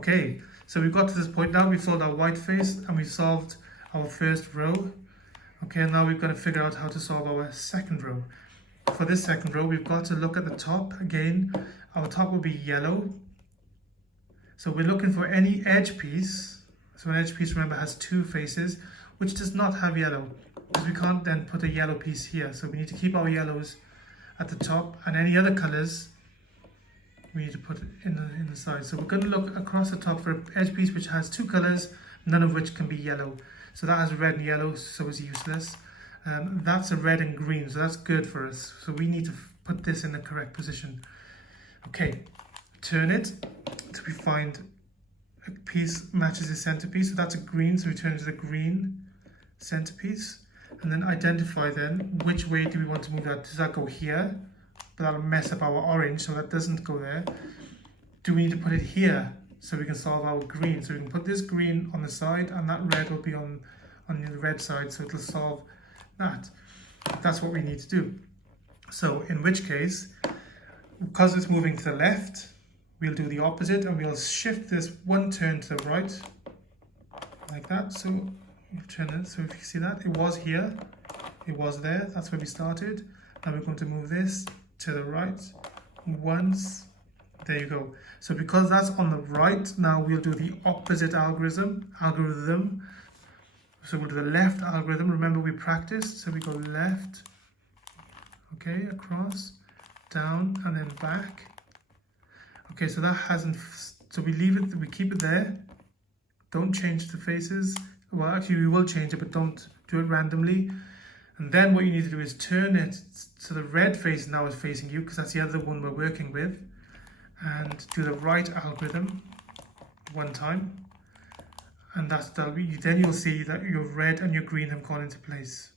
Okay, so we've got to this point now. We've solved our white face and we've solved our first row. Okay, now we've got to figure out how to solve our second row. For this second row, we've got to look at the top again. Our top will be yellow. So we're looking for any edge piece. So an edge piece, remember, has two faces, which does not have yellow, because we can't then put a yellow piece here. So we need to keep our yellows at the top, and any other colors we need to put it in the side. So we're going to look across the top for an edge piece which has two colors, none of which can be yellow. So that has red and yellow, so it's useless. That's a red and green, so that's good for us. So we need to put this in the correct position. Okay, turn it till we find a piece matches the centerpiece. So that's a green, so we turn it to the green centerpiece. And then identify then which way do we want to move that. Does that go here? But that'll mess up our orange, so that doesn't go there. Do we need to put it here so we can solve our green? So we can put this green on the side and that red will be on the red side, so it'll solve that. That's what we need to do. So in which case, because it's moving to the left, we'll do the opposite and we'll shift this one turn to the right, like that. So we'll turn it, so if you see that, it was here, it was there, that's where we started. Now we're going to move this to the right once. There you go. So because that's on the right, now we'll do the opposite algorithm. So we'll do the left algorithm. Remember we practiced, so we go left, okay, across, down, and then back. Okay, so that hasn't, so we leave it, we keep it there. Don't change the faces. Well, actually we will change it, but don't do it randomly. And then what you need to do is turn it so the red face now is facing you, because that's the other one we're working with. And do the right algorithm one time. And then you'll see that your red and your green have gone into place.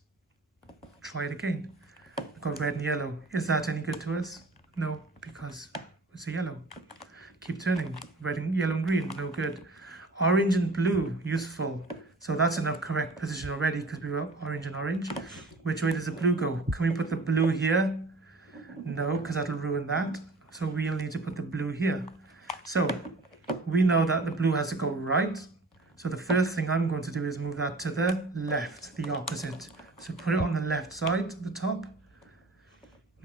Try it again. We've got red and yellow. Is that any good to us? No, because it's a yellow. Keep turning. Red and yellow and green, no good. Orange and blue, useful. So that's in a correct position already because we were orange and orange. Which way does the blue go? Can we put the blue here? No, because that'll ruin that. So we'll need to put the blue here. So we know that the blue has to go right. So the first thing I'm going to do is move that to the left, the opposite. So put it on the left side, the top.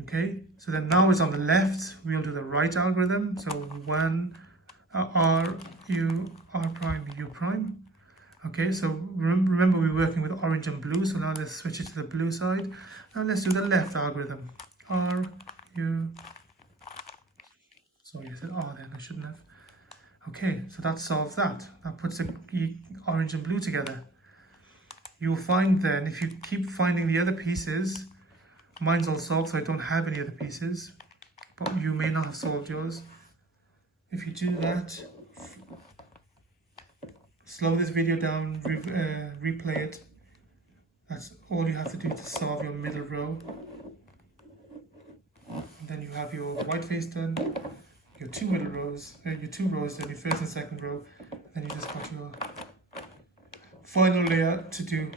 Okay, so then now it's on the left, we'll do the right algorithm. So one, R, U, R prime, U prime. Okay, so remember we're working with orange and blue, so now let's switch it to the blue side. Now let's do the left algorithm. R, U, sorry, I said R then, I shouldn't have. Okay, so that solves that. That puts the orange and blue together. You'll find then, if you keep finding the other pieces, mine's all solved, so I don't have any other pieces, but you may not have solved yours. If you do that, slow this video down, replay it. That's all you have to do to solve your middle row. And then you have your white face done, your two middle rows, your two rows, then your first and second row, and then you just got your final layer to do.